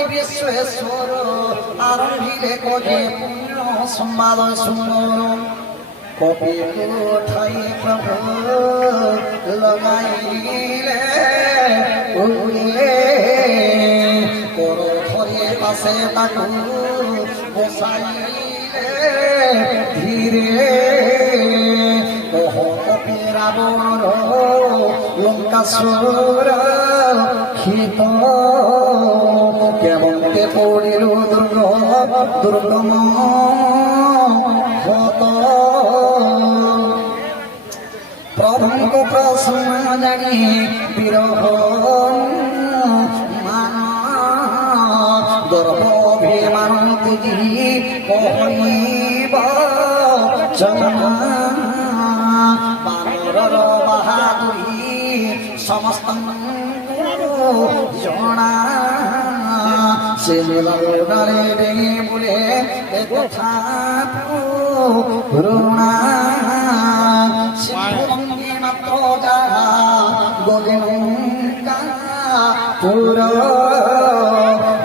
Parvati Vishweshwar आरंभिले cosy पुण्य संवाद सुनो कपि ठाई प्रभु लगाइले करो धरे पासे ताकू बसाइले धीरे कह कपि रावण लंकासुर ক্ষিত কেমনকে পড়িল দুর্গম হত প্রভুঙ্ক প্রসন্ন জানি বিরহ মান গর্ভ অভিমান তুজি কহিব বানরর বাহাদুরি সমস্ত জনা সে গাড়ি ডেঙে বলে কথা রুণা সিংহভঙ্গি মাত্র যাহা গগনকা পুর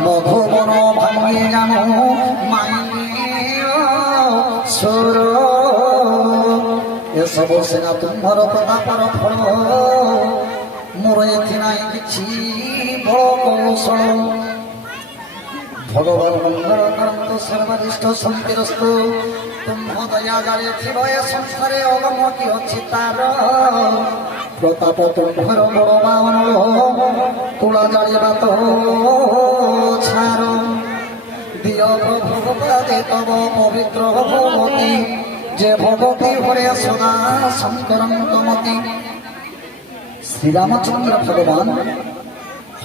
মধুবন ভাঙে জানো মাইনীয় সুর এসব সেনা তোমার প্রতাপর ফল মোর এথি নাই কিছু বড় কৌশল ভগবান মঙ্গল করন্তু সর্বদিষ্ট শান্তিরস্তু তুম্ভ দয়া জালে থিব এ সংসারে অগম কি অছি তার প্রতাপ তুম্ভর বড় বাহন তুলা জালিবা তো ছাড় দিয় প্রভু পাদে তব পবিত্র ভগবতী যে ভগবতী হরে সদা শঙ্করন্তমতী শ্রীরামচন্দ্র ভগবান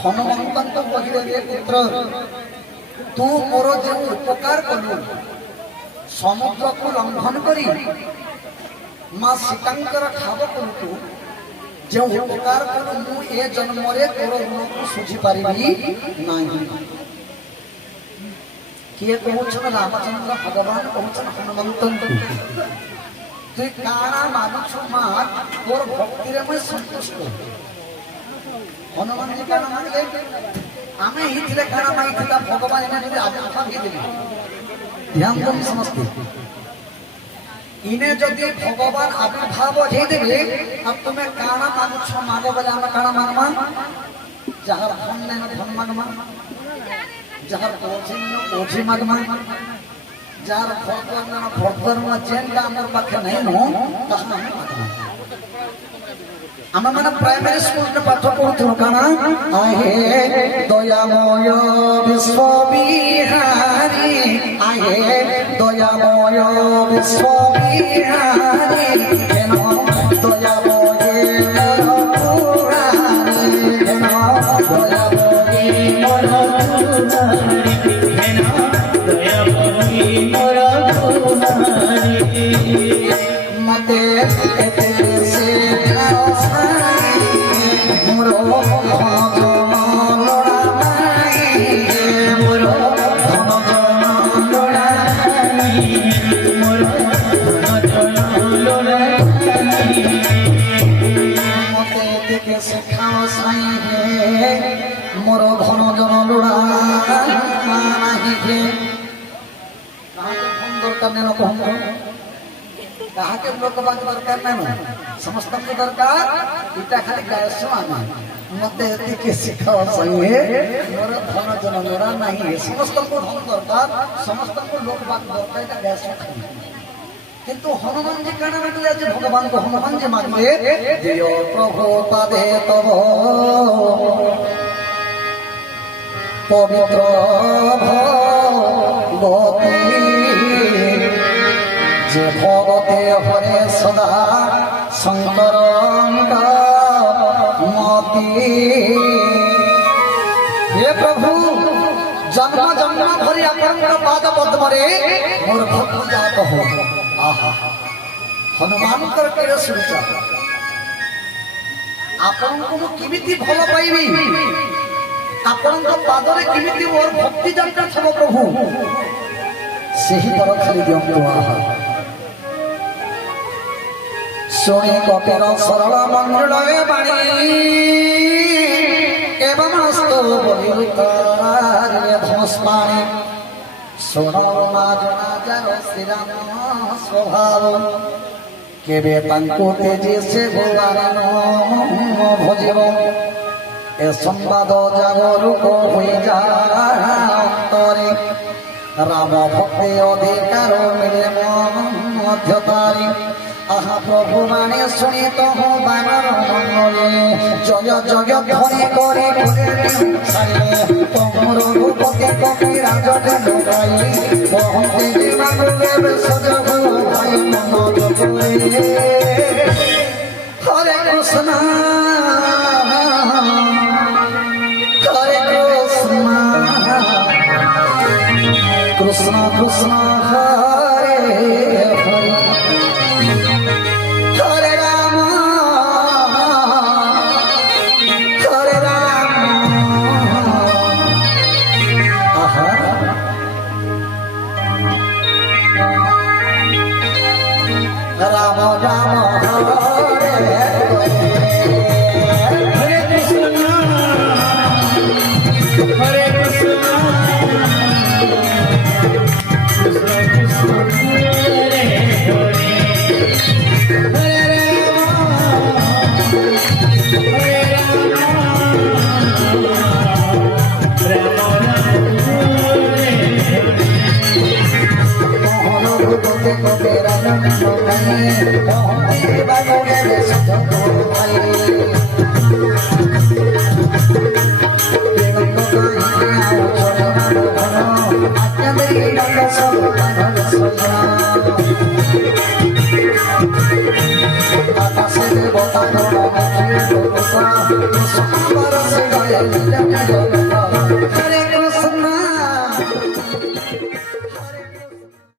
হনুমন্ত কহিলে পুত্র তু মোর যে উপকার কলু সমুদ্রକୁ লঙ্ঘন করি মা সীতাঙ্কর খাব কলু যে উপকার কলু মু এ জন্মরে তোর ঋণକୁ শুঝি পারিবি ନାହିଁ কিଏ କହୁଛନ ରାମଚନ୍ଦ୍ର ଭଗବାନ କହୁଛନ ହନୁମନ୍ତଙ୍କୁ তুই কানা মানুষ মা তোর ভক্তিরে মুই সন্তুষ্ট হনুমান জি কানা মাগলে আমি হিতলে কানা মাগিলা ভগবান এনে যদি আবির্ভাব দিলি ধ্যান করুন সমস্তে ইনে যদি ভগবান আবির্ভাব হয়ে দেবে আর তুমি কানা মানুষ মাগো বলে আমরা কানা মাগমা যাহার ধন নেই ধন মাগমা যাহার ওঝি মাগমা যার ভগবান যেনটা আমার পাখে নেই তাহা আমরা মানে প্রাইমারি স্কুলে পাঠ পড়ুথিলু কানা আহে দয়াময় বিশ্ববিহারী আহে দয়াময় বিশ্ববিহারী কেন দয়াময় পুরাণী কেন দয়াময় মতে সে মোর ধন লড়াই মোর ধন লড়াই মোর লড়াই মতে থেকে শেখাও সাই মোর ধন জন লড়াই হে দরকার নেই কম কাহাকে লোক দরকার নাই সমস্ত দরকার এটা খালি গায়স আমি মতে এদিকে শিখাও সঙ্গে মোর ধন জন লোড়া নাই সমস্ত ধন দরকার সমস্ত লোক দরকার এটা গায়স কিন্তু হনুমান জি কানা মাগলে আছে ভগবান কো হনুমান জি মাগলে দিও প্রভু পাদে তব পবিত্র ভগবতী যে ভগতে হরে সদা শঙ্কর মতি হে প্রভু জন্ম জন্ম ভরি আপনার পাদ পদ্মরে মোর ভক্তি জাত হো আহা হনুমানଙ୍କର କେଡ଼େ ସୁରକ୍ଷା ଆପଣଙ୍କୁ ମୁଁ କେମିତି ଭଲ ପାଇବି ଆପଣଙ୍କ ପାଦରେ କେମିତି ମୋର ଭକ୍ତି ଜାତ ଥିବ ପ୍ରଭୁ ସେହି ପର ଖାଲି ଦିଅନ୍ତୁ ଆହା ଶୁଣି କପିର ସରଳ ମଙ୍ଗଳ ବାଣୀ ଏବଂ ହସ୍ତ ବଳିତାରେ पुष्पाणि शोणो ना जना जरो श्री राम स्वभाव केबे तांको तेजे से भगवान भजिब ए संवाद जागरूक हई जातरे राम भक्ति अधिकार मिले मध्यतारी आहा प्रभु माने शुणी तो बानर मंगले जय जय ध्वनि करे तमर रूपति कपि राजन गाई बहते मांगे सजग भाई मन जगले हरे कृष्ण कृष्ण कृष्ण हरे हरे हरे राम आहा राम राम हरे हरे कृष्ण हरे कृष्ण Bota